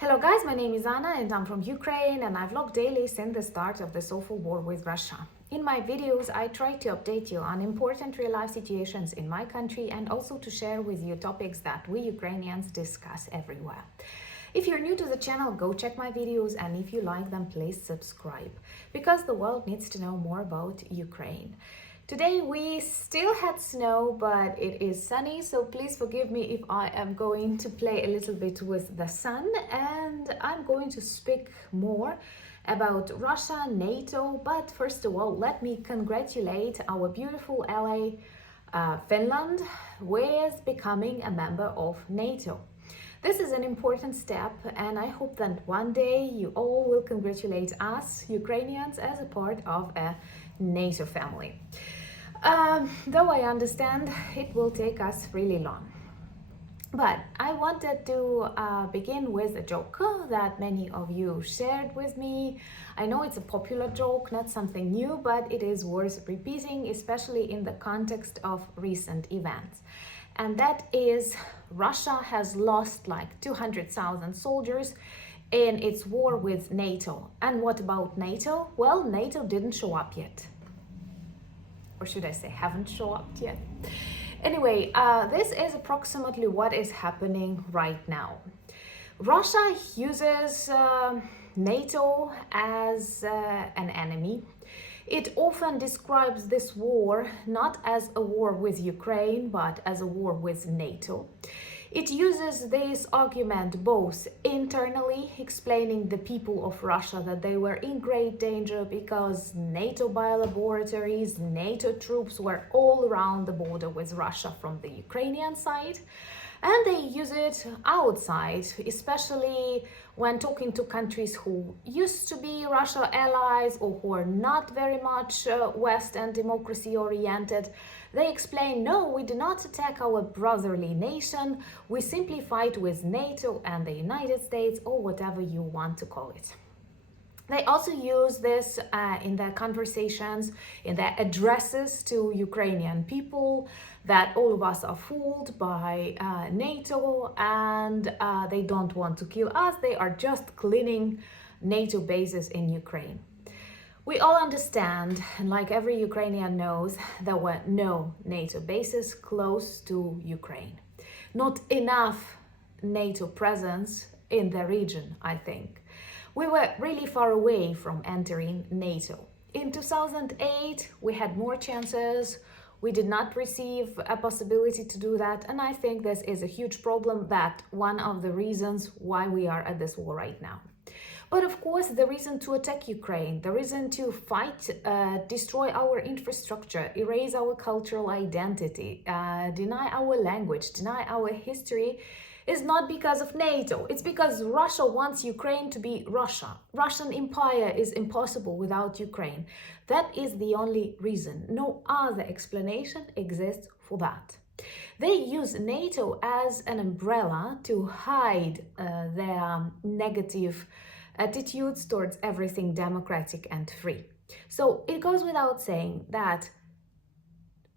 Hello guys, my name is Anna and I'm from Ukraine and I vlog daily since the start of this awful war with Russia. In my videos, I try to update you on important real-life situations in my country and also to share with you topics that we Ukrainians discuss everywhere. If you're new to the channel, go check my videos, and if you like them, please subscribe, because the world needs to know more about Ukraine. Today we still had snow, but it is sunny, so please forgive me if I am going to play a little bit with the sun, and I'm going to speak more about Russia, NATO. But first of all, let me congratulate our beautiful ally Finland with becoming a member of NATO. This is an important step, and I hope that one day you all will congratulate us Ukrainians as a part of a NATO family. Though I understand it will take us really long. But I wanted to begin with a joke that many of you shared with me. I know it's a popular joke, not something new, but it is worth repeating, especially in the context of recent events. And that is, Russia has lost like 200,000 soldiers in its war with NATO. And what about NATO? Well, NATO didn't show up yet. Or should I say, haven't shown up yet? Anyway, this is approximately what is happening right now. Russia uses NATO as an enemy. It often describes this war not as a war with Ukraine, but as a war with NATO. It uses this argument both internally, explaining the people of Russia that they were in great danger because NATO biolaboratories, NATO troops were all around the border with Russia from the Ukrainian side. And they use it outside, especially when talking to countries who used to be Russia allies or who are not very much West and democracy oriented. They explain, no, we do not attack our brotherly nation, we simply fight with NATO and the United States, or whatever you want to call it. They also use this in their conversations, in their addresses to Ukrainian people, that all of us are fooled by NATO and they don't want to kill us, they are just cleaning NATO bases in Ukraine. We all understand, and like every Ukrainian knows, there were no NATO bases close to Ukraine. Not enough NATO presence in the region, I think. We were really far away from entering NATO. In 2008, we had more chances. We did not receive a possibility to do that. And I think this is a huge problem, that one of the reasons why we are at this war right now. But of course, the reason to attack Ukraine, the reason to fight, destroy our infrastructure, erase our cultural identity, deny our language, deny our history, is not because of NATO. It's because Russia wants Ukraine to be Russia. Russian empire is impossible without Ukraine. That is the only reason. No other explanation exists for that. They use NATO as an umbrella to hide their negative attitudes towards everything democratic and free. So it goes without saying that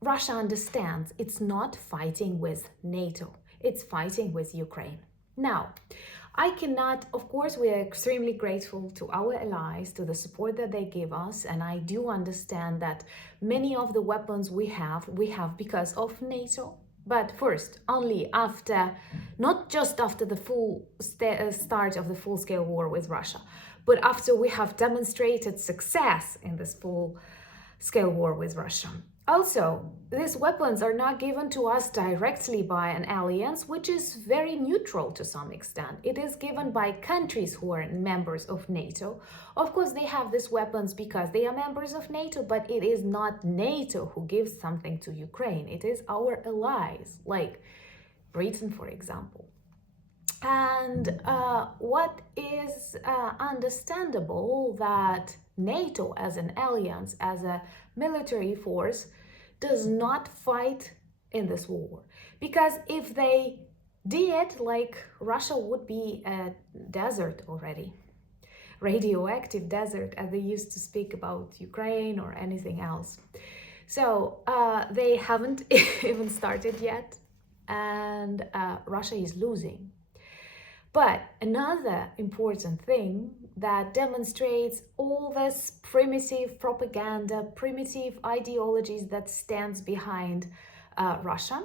Russia understands it's not fighting with NATO. It's fighting with Ukraine. Now, I cannot, of course, we are extremely grateful to our allies, to the support that they give us, and I do understand that many of the weapons we have because of NATO. But first, only after, not just after the full start of the full-scale war with Russia, but after we have demonstrated success in this full-scale war with Russia. Also, these weapons are not given to us directly by an alliance, which is very neutral to some extent. It is given by countries who are members of NATO. Of course, they have these weapons because they are members of NATO, but it is not NATO who gives something to Ukraine. It is our allies, like Britain, for example. And what is understandable that NATO as an alliance, as a military force, does not fight in this war. Because if they did, like, Russia would be a desert already. Radioactive desert, as they used to speak about Ukraine or anything else. So they haven't even started yet, and Russia is losing. But another important thing that demonstrates all this primitive propaganda, primitive ideologies that stands behind Russia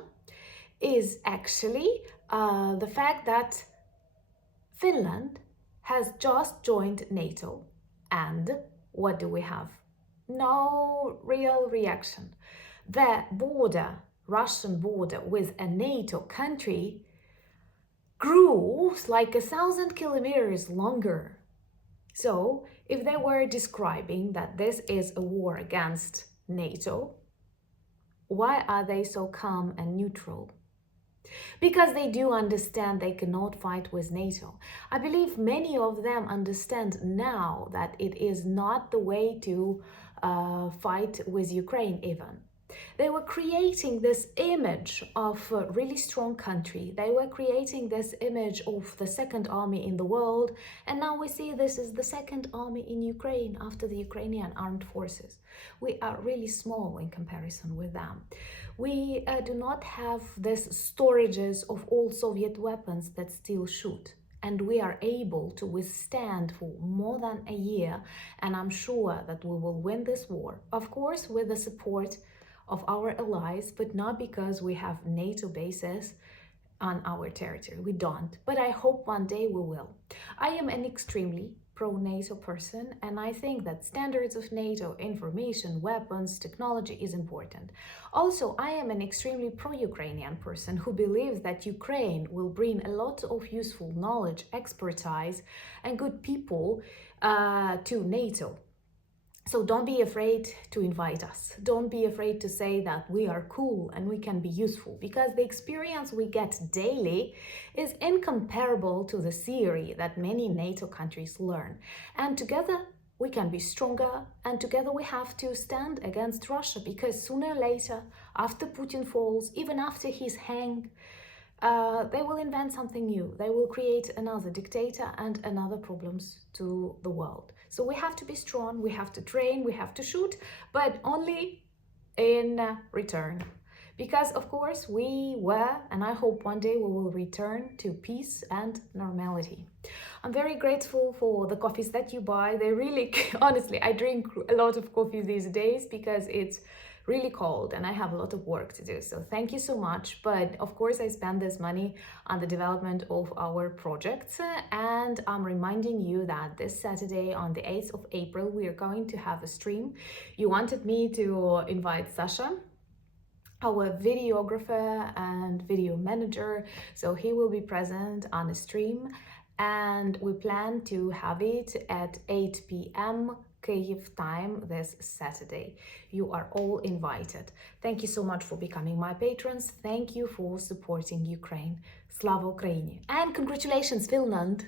is actually the fact that Finland has just joined NATO. And what do we have? No real reaction. The border, Russian border with a NATO country grew like 1,000 kilometers longer. So if they were describing that this is a war against NATO, why are they so calm and neutral? Because they do understand they cannot fight with NATO. I believe many of them understand now that it is not the way to fight with Ukraine even. They were creating this image of a really strong country. They were creating this image of the second army in the world. And now we see this is the second army in Ukraine after the Ukrainian armed forces. We are really small in comparison with them. We do not have these storages of old Soviet weapons that still shoot. And we are able to withstand for more than a year. And I'm sure that we will win this war. Of course, with the support of our allies, but not because we have NATO bases on our territory. We don't. But I hope one day we will. I am an extremely pro-NATO person, and I think that standards of NATO, information, weapons, technology is important. Also, I am an extremely pro-Ukrainian person who believes that Ukraine will bring a lot of useful knowledge, expertise, and good people to NATO. So don't be afraid to invite us. Don't be afraid to say that we are cool and we can be useful, because the experience we get daily is incomparable to the theory that many NATO countries learn. And together we can be stronger, and together we have to stand against Russia, because sooner or later, after Putin falls, even after he's hanged, they will invent something new. They will create another dictator and another problems to the world. So we have to be strong, we have to train, we have to shoot, but only in return. Because of course we were, and I hope one day we will return to peace and normality. I'm very grateful for the coffees that you buy. They really, honestly, I drink a lot of coffee these days because it's really cold and I have a lot of work to do. So thank you so much. But of course I spend this money on the development of our projects, and I'm reminding you that this Saturday on the 8th of April we are going to have a stream. You wanted me to invite Sasha, our videographer and video manager, so he will be present on a stream, and we plan to have it at 8 p.m. Kyiv time this Saturday. You are all invited. Thank you so much for becoming my patrons. Thank you for supporting Ukraine. Slava Ukraini! And congratulations, Finland!